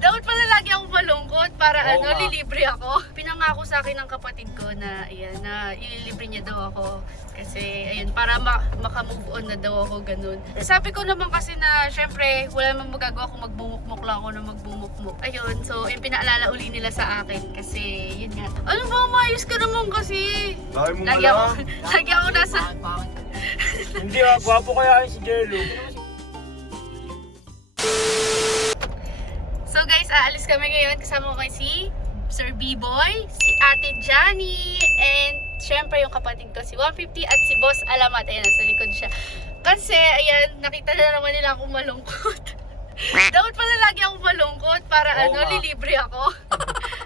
Dapat pala lagi ako malungkot para lilibre ako. Pinangako sa akin ng kapatid ko na ayan, na ililibre niya daw ako. Kasi ayun, para makamove on na daw ako ganun. Sabi ko naman kasi na syempre wala namang magagawa kung magbumukmuk lang ako na magbumukmuk. Ayun, so yung pinaalala uli nila sa akin kasi yun nga. Ano ba, maayos ka naman kasi. Bakit mo Lagi ako nasa... Hindi gwapo kaya si Jello. So guys, aalis kami ngayon. Kasama ko si Sir B-Boy, si Ate Johnny, and syempre yung kapatid ko si 150 at si Boss Alamat. Ayan, nasa likod siya. Kasi, ayan, nakita na naman nila akong malungkot. Dapat pala lagi ako malungkot para lilibre ako.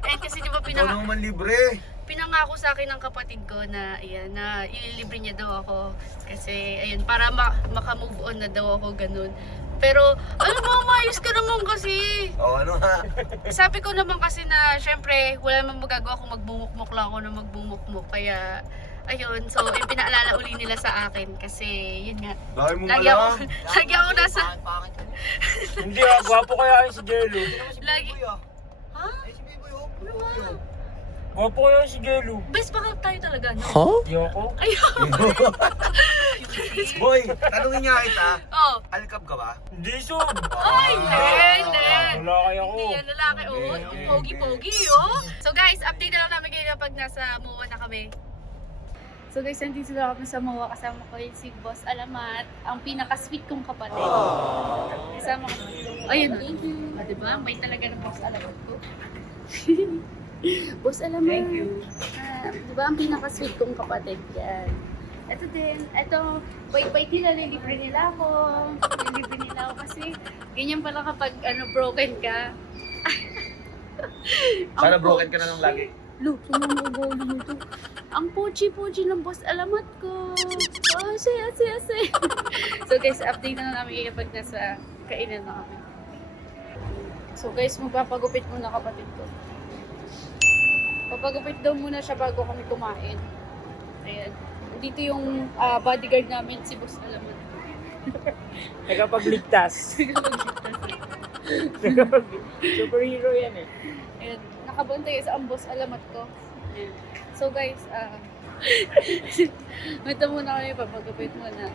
And kasi di ba Ikaw naman libre. pinangako sa akin ng kapatid ko na ayan, na ililibre niya daw ako. Kasi ayun, para makamove on na daw ako ganun. Pero ano ba, maayos ka naman kasi. Ano ha? Sabi ko naman kasi na syempre wala namang magagawa kung magbumukmuk lang ako na magbumukmuk. Kaya ayun, so yung pinaalala uli nila sa akin kasi yun nga. Bakit mo Lagi ako nasa... Hindi gwapo kaya si Jello. Lagi... Ha? Ano ba? Gwapo kaya si Jello. Best baka tayo talaga, no? Yoko? Ayun! Boy, tanungin niya kita. Oh. Alikab ka ba? Hindi sub. Ay, hindi! Wala kaya ako. Hindi yan lalaki, oh. Pogi-pogi, oh. So guys, update na lang namin kayo kapag nasa MOA na kami. So guys, nandito na kami sa MOA. Kasama ko yung si Boss Alamat, ang pinaka-sweet kong kapatid. Kasama ko. Ayun, thank you. Diba? May talaga ng Boss Alamat ko. Boss Alamat. Thank you. Diba ang pinaka-sweet kong kapatid? Yan. Ito din, ito, bait-bait nila, nilibre nila ako. Nilibre nila ako kasi ganyan pala kapag broken ka. Sana broken ka na lang lagi. Look, tumamagolo nito. Ang pochi-pochi ng Boss Alamat ko. Oh, ase. So guys, update na namin kayo kapag nasa kainan na kami. So guys, magpapagupit muna kapatid ko. Papagupit daw muna siya bago kami kumain. Ayan. Dito yung bodyguard namin, si Boss Alamat. Nagapagligtas. Superhero yan eh. Ayan. Nakabantay sa ang Boss Alamat ko. Ayan. So guys, ito muna kami, papagupit muna.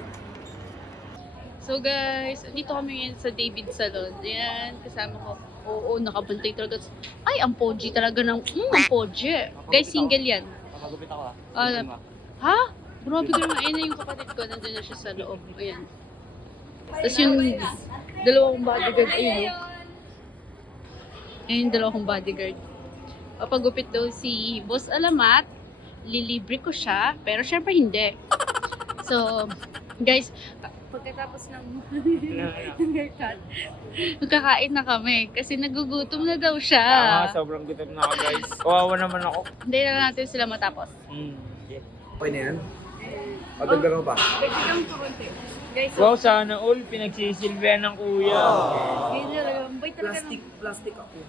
So guys, dito kami ngayon sa David Salon. Ayan, kasama ko. Oo, nakabantay talaga. Ay, ang pogi talaga ng... ang pogi. Guys, single yan. Papagupit ako Ha? Grabe ka naman. Ayun na yung kapatid ko. Nandun na siya sa loob. Ayan. Tapos yung dalawang bodyguard. Ayun. Ayun yung dalawang bodyguard. Papagupit daw si Boss Alamat. Lilibre ko siya. Pero syempre hindi. So, guys, pagkatapos ng haircut, magkakain na kami. Kasi nagugutom na daw siya. Tama, sobrang gutom na ako guys. Kawawa naman ako. Hindi na natin sila matapos. Yeah. Okay na yan? Pagdagan mo pa? Bigyan ko konti. Guys, Wow, sana all pinagsisilbihan ng kuya. yun talaga. Bait talaga ng... Plastic ako.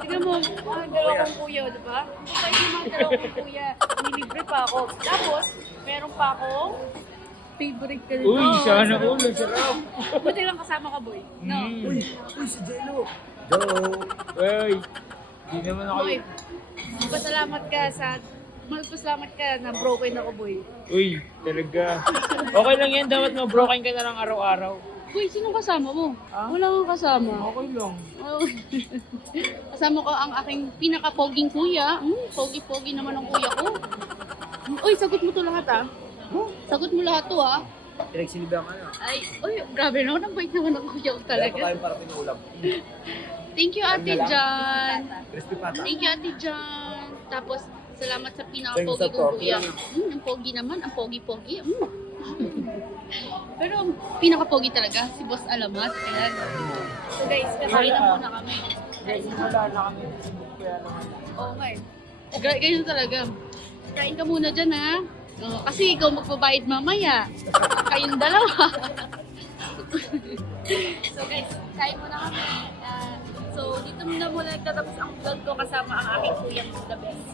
Tignan mo, mga dalawang kuya, di ba? Bait yung mga dalawang kuya. Nilibre pa ako. Tapos, meron pa akong favorite ka rin. Uy, sana all. Ang sarap. Buti lang kasama ka, boy. No. Uy, si Jello. Joe. Uy, di naman ako. Boy, magpasalamat ka na broken ako, boy. Uy, talaga. Okay lang yan, dapat ma-broken ka na lang araw-araw. Boy, sino kasama mo? Ah? Wala kang kasama. Okay lang. Oh. Kasama ko ang aking pinaka-poging kuya. Pogi-pogi naman ang kuya ko. Uy, sagot mo to lahat Sagot mo lahat to Pinagsilbihan ka na. Ay, uy, grabe naman. Ang bait naman ang kuya ko talaga. para pinuulam. Thank you, Ate Jan. Crispy pata. Thank you, Ate Jan. Tapos, salamat sa pinaka-pogi kong kuya. Ang pogi naman. Ang pogi-pogi. Pero ang pinaka-pogi talaga, si Boss Alamat. Ayan. So guys, kakain na muna kami. Guys, wala na kami sa Facebook kaya naman. Oo nga eh. Ganyan talaga. Kain ka muna dyan kasi ikaw magbabayad mamaya. Kayong dalawa. So guys, kain muna kami. So dito muna nagtatapos ang vlog ko kasama ang aking kuyang the best.